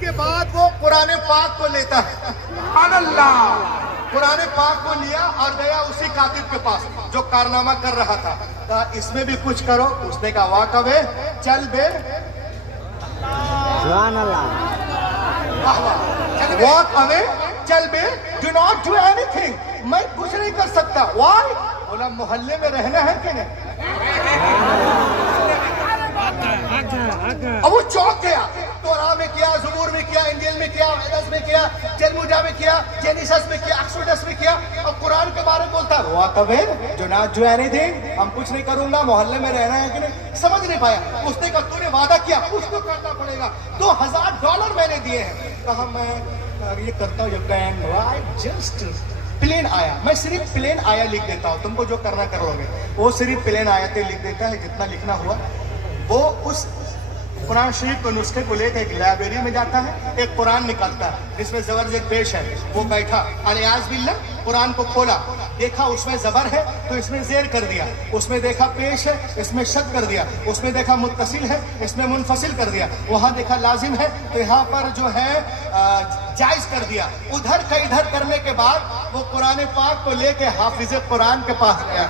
کے بعد وہ قرآن پاک کو لیتا ہے. سبحان اللہ. قرآن پاک کو لیا اور گیا اسی کاتب کے پاس جو کارنامہ کر رہا تھا. کہا اس میں بھی کچھ کرو. اس نے کہا واک اوے, چل بے, سبحان اللہ. واک اوے, چل بے, do not do any thing. میں کچھ نہیں کر سکتا. وائی؟ بولا محلے میں رہنا ہے کہ نہیں. اب وہ چوک گیا. تورا میں کیا, زبور میں کیا, انجیل میں کیا, ویدس میں کیا, جرموجا میں کیا, جینیسس میں کیا, ایکسوڈس میں کیا. اب قرآن کے بارے میں بولتا ہے walk away, do not do any thing. ہم کچھ نہیں کروں گا. محلے میں رہنا ہے کہ نہیں. سمجھ نہیں پایا. اس نے کہا تو نے وعدہ کیا, اس کو کرنا پڑے گا. $2000 میں نے دیے ہیں. کہا میں یہ کرتا ہوں. یہ پلان جسٹ پلین آیا. میں صرف پلین آیا لکھ دیتا ہوں, تم کو جو کرنا کرو گے. وہ صرف پلین آیتیں لکھ دیتا ہے, جتنا لکھنا ہوا. وہ اس قرآن شریف کو نسخے کو لے کے ایک لائبریری میں جاتا ہے, ایک قرآن نکالتا ہے جس میں زبر زیر پیش ہے. وہ بیٹھا, الیاذ باللہ, قرآن کو کھولا, دیکھا اس میں زبر ہے تو اس میں زیر کر دیا. اس میں دیکھا پیش ہے, اس میں شد کر دیا. اس میں دیکھا متصل ہے, اس میں منفصل کر دیا. وہاں دیکھا لازم ہے تو یہاں پر جو ہے جائز کر دیا. ادھر کا ادھر کرنے کے بعد وہ قرآن پاک کو لے کے حافظ قرآن کے پاس گیا.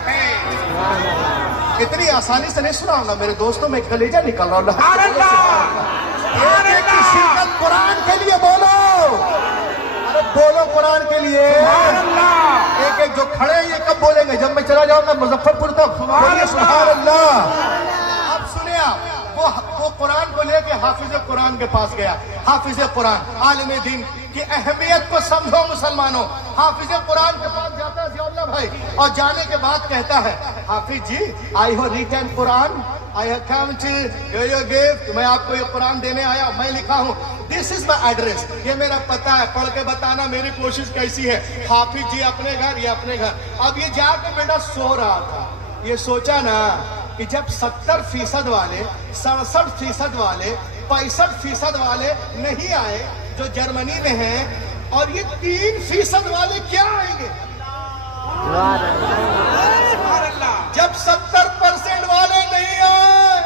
اتنی آسانی سے نہیں سناؤں گا میرے دوستوں, میں کلیجہ نکل رہا ہوں. ایک کی شرکت قرآن کے لیے بولو. ارے بولو قرآن کے لیے. ایک ایک جو کھڑے ہیں یہ کب بولیں گے؟ جب میں چلا جاؤں گا مظفر پور تک. بولیے سبحان اللہ. اب سنیں آپ, وہ قرآن کو لے کے حافظ قرآن کے پاس گیا. حافظ قرآن, عالم دین کی اہمیت کو سمجھو مسلمانوں. حافظ قرآن کے پاس جاتا ہے ضیاء اللہ بھائی, اور جانے کے بعد کہتا ہے حافظ جی, I have written Quran, I have come to give you a gift. میں آپ کو یہ قرآن دینے آیا, میں لکھا ہوں. This is my address. یہ میرا پتہ ہے, پڑھ کے بتانا میری کوشش کیسی ہے. حافظ جی اپنے گھر, یہ اپنے گھر. اب یہ جا کے بیٹا سو رہا تھا. یہ سوچا نا کہ جب 70% والے, 67% والے, 65% والے نہیں آئے جو جرمنی میں ہیں, اور یہ 3% والے کیا آئیں گے. جب 70% والے نہیں آئے,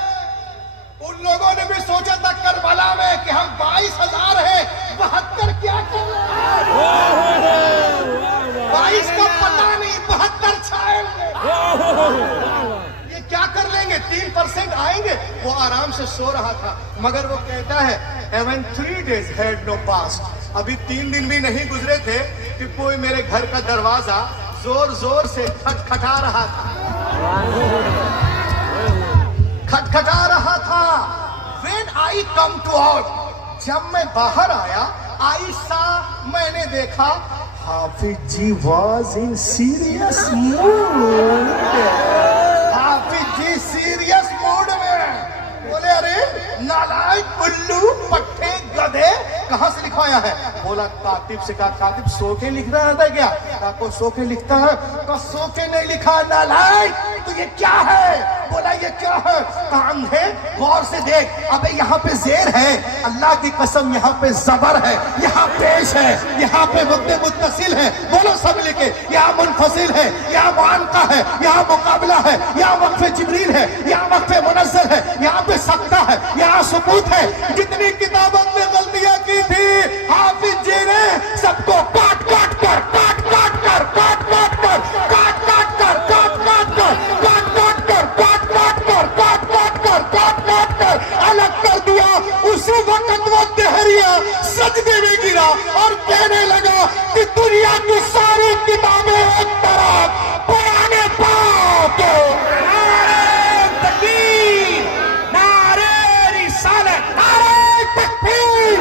ان لوگوں نے بھی سوچا تھا کربلا میں کہ ہم 22,000 ہیں, 72 کیا کر رہے ہیں. 22 کا پتہ نہیں, 72 چھائیں گے. یہ کیا کر لیں گے. 3% آئیں گے. وہ آرام سے سو رہا تھا, مگر وہ کہتا ہے even 3 days had no passed. ابھی 3 دن بھی نہیں گزرے تھے کہ کوئی میرے گھر کا دروازہ زور زور سے کھٹکھٹا رہا تھا. کھٹکھٹا رہا تھا. When I come to out, جب میں باہر آیا, I saw, میں نے دیکھا حافظ جی was in serious mood. حافظ جی سیریس موڈ میں. بولے ارے نالائق, الو, پٹھے, گدھے, کہاں سے لکھوایا ہے؟ بولا کاتب سے. کہا کاتب سو کے لکھ رہا تھا کیا؟ کہا کوئی سو کے لکھتا ہے؟ کہا سو کے نہیں لکھا نالائق. تو یہ کیا ہے؟ بولا یہ کیا ہے؟ کہا اندھے غور سے دیکھ, ابے یہاں پہ زیر ہے, اللہ کی قسم یہاں پہ زبر ہے, یہاں پیش ہے, یہاں پہ مد متصل ہے. بولو سب لکھے. یہاں منفصل ہے, یہاں معانقہ ہے, یہاں مقابلہ ہے, یہاں وقف جبریل ہے, یہاں وقف منزل ہے, یہاں پہ سکتہ ہے, یہاں ثبوت ہے. جتنی کتابت میں غلطیاں کی تھی حافظ جی نے سب کو کاٹ کاٹ کر, کاٹ کاٹ کر, کاٹ کاٹ کر, کاٹ کاٹ کر, کاٹ کاٹ کر, کاٹ کاٹ کر, کاٹ کاٹ کر, کاٹ کاٹ کر, کاٹ کاٹ کر الگ کر دیا. اسی وقت وہ دہریہ سجدے میں گرا اور کہنے لگا کہ دنیا کی ساری کتابیں ایک طرف, قرآن پاک. نعرہ تکبیر, نعرہ رسالت, نعرہ تکبیر,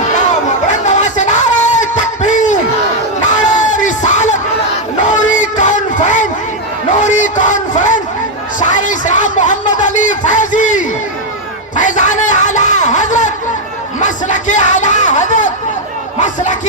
نعرہ تکبیر, نعرہ رسالت. نوری کانفرنس, نوری کانفرنس, شاعر اسلام محمد علی فیضی, فیضان اعلیٰ حضرت, مسلک اعلیٰ حضرت, مسلک